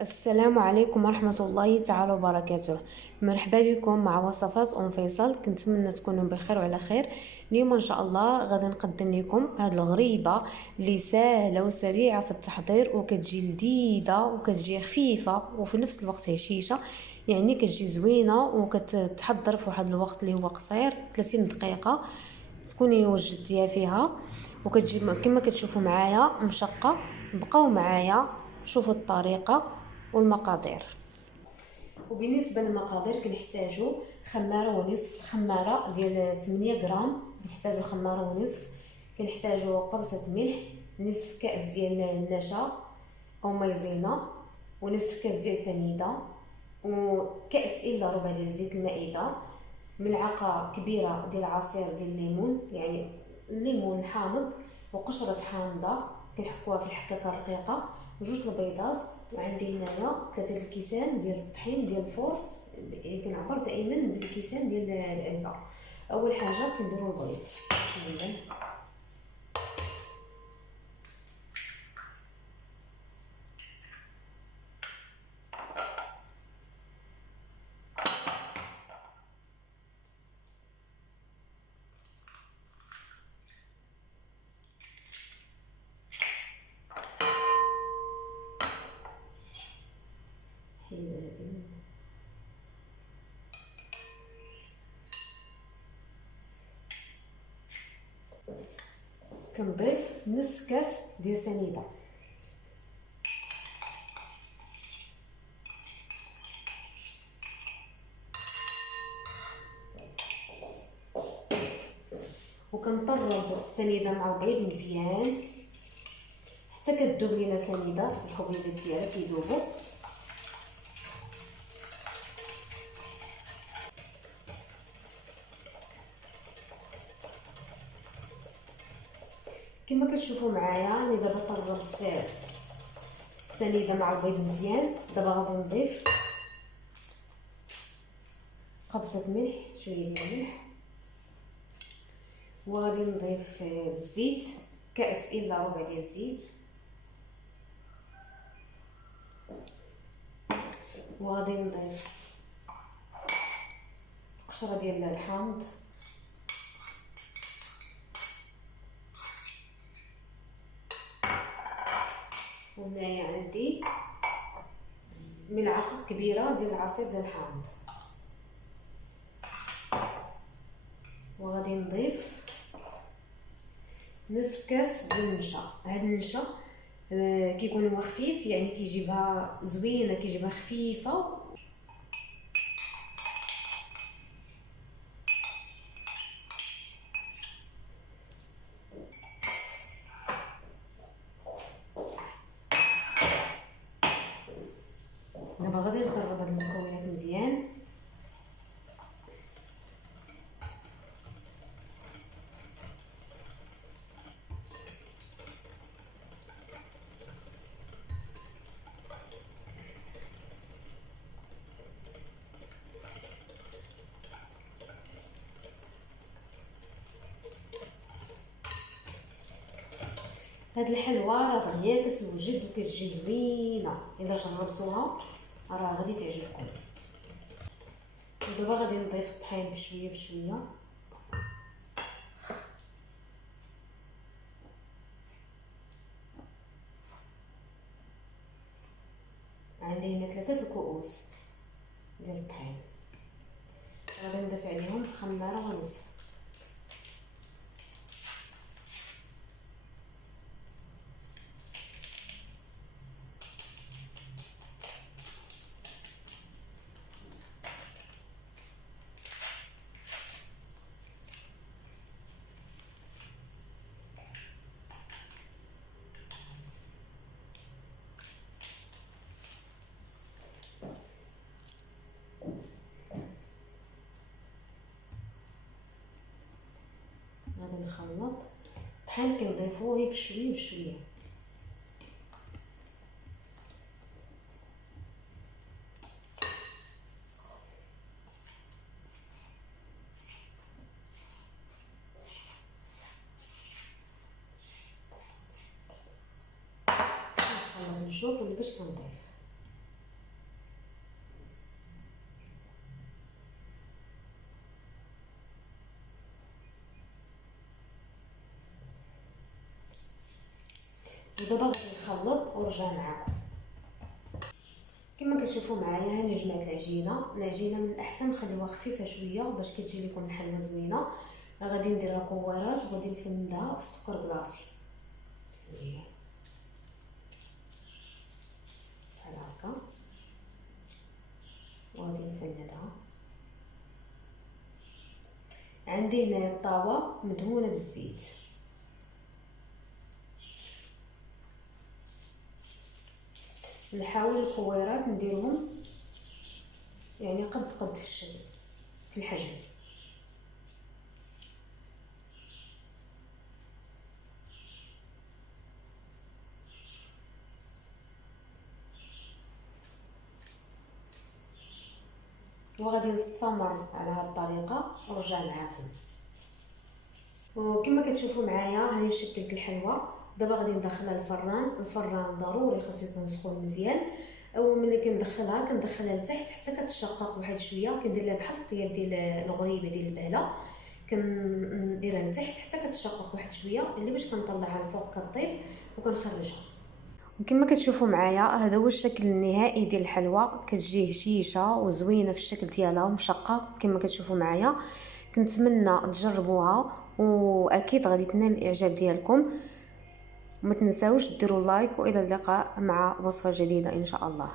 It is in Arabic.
السلام عليكم ورحمة الله تعالى وبركاته. مرحبا بكم مع وصفات ام فيصل. كنتمنى تكونوا بخير وعلى خير. اليوم ان شاء الله غادي نقدم لكم هاد الغريبه اللي سهله وسريعه في التحضير، وكتجي لذيذه وكتجي خفيفه وفي نفس الوقت هشيشه. يعني كتجي زوينه وكتحضر في واحد الوقت اللي هو قصير 30 دقيقه تكوني وجدتيها فيها، وكتجي كما كتشوفوا معايا مشقه. بقاو معايا شوفوا الطريقه والمقادير. وبالنسبه للمقادير كنحتاجوا خماره ونصف، خماره ديال 8 غرام، كنحتاجوا خماره ونصف، كنحتاجوا قبصه ملح، نصف كاس ديال النشا او مايزينا، ونصف كاس ديال سنيده، وكاس الا ربع ديال زيت المائده، ملعقه كبيره ديال عصير ديال الليمون، يعني الليمون حامض، وقشره حامضه كنحكوها في الحكاكه الرقيقه، وجوج البيضات. وعندي هنايا 3 الكيسان ديال الطحين ديال الفورس، يعني كنعبر دائما بالكيسان ديال العلبه. اول حاجه كنديروا البيض. كنضيف نصف كاس ديال سنيده، وكنطرب سنيده مع البيض مزيان حتى كتذوب لينا سنيده، الحبيبات ديالها كيذوبوا. كما كتشوفوا معايا انا دابا طربت سنيده مع البيض مزيان. دابا غادي نضيف قبصه ملح، شويه ديال الملح، وغادي نضيف الزيت، كاس الا ربع ديال الزيت، وغادي نضيف قشره ديال الحامض، وهنايا عندي ملعقه كبيره ديال العصير ديال الحامض، وغادي نضيف نصف كاس ديال النشا. هاد النشا كيكون هو خفيف، يعني كيجيبها زوينه، كيجيبها خفيفه. دابا غادي نضرب هاد المكونات مزيان. هاد الحلوه راه دغيا كتوجد وكتجي زوينه، الا جربتوها راه غادي تعجبكم. ودابا غادي نضيف الطحين بشويه بشويه. عندي هنا 3 الكؤوس ديال الطحين، غادي نضيف عليهم خماره ونصف. غادي نخلط الطحين، كنضيفوه غير بشويه بشويه. نخلط نشوف اللي باش كنضيف. ودابا غادي نخلط ونرجع معاكم. كما كتشوفوا معايا هاني جمعت العجينه من الاحسن نخليوها خفيفه شويه باش كتجي لكم الحلوه زوينه. غادي ندير لها كوارات وغادي نفندها في السكر كلاصي. بسم الله بحال هكا، وغادي نفندها. عندي هنا الطاوه مدهونه بالزيت، نحاول الكويرات نديرهم يعني قد في الشكل في الحجم. وغادي نستمر على هذه الطريقه ونرجع معكم. وكما كتشوفوا معايا هاني شكلت الحلوه. دابا غادي ندخلها الفران ضروري خاصو يكون سخون مزيان. اول ملي كندخلها لتحت حتى كتشقق واحد شويه، كندير لها بحال الطياب ديال الغريبه ديال البهله، كنديرها لتحت حتى كتشقق واحد شويه اللي باش كنطلعها الفوق كطيب وكنخرجها. وكما كتشوفوا معايا هذا هو الشكل النهائي ديال الحلوى، كتجي هشيشه وزوينه في الشكل ديالها ومشقه كما كتشوفوا معايا. كنتمنى تجربوها واكيد غادي تنال الاعجاب ديالكم. وما تنساوش ديروا لايك، والى اللقاء مع وصفه جديده ان شاء الله.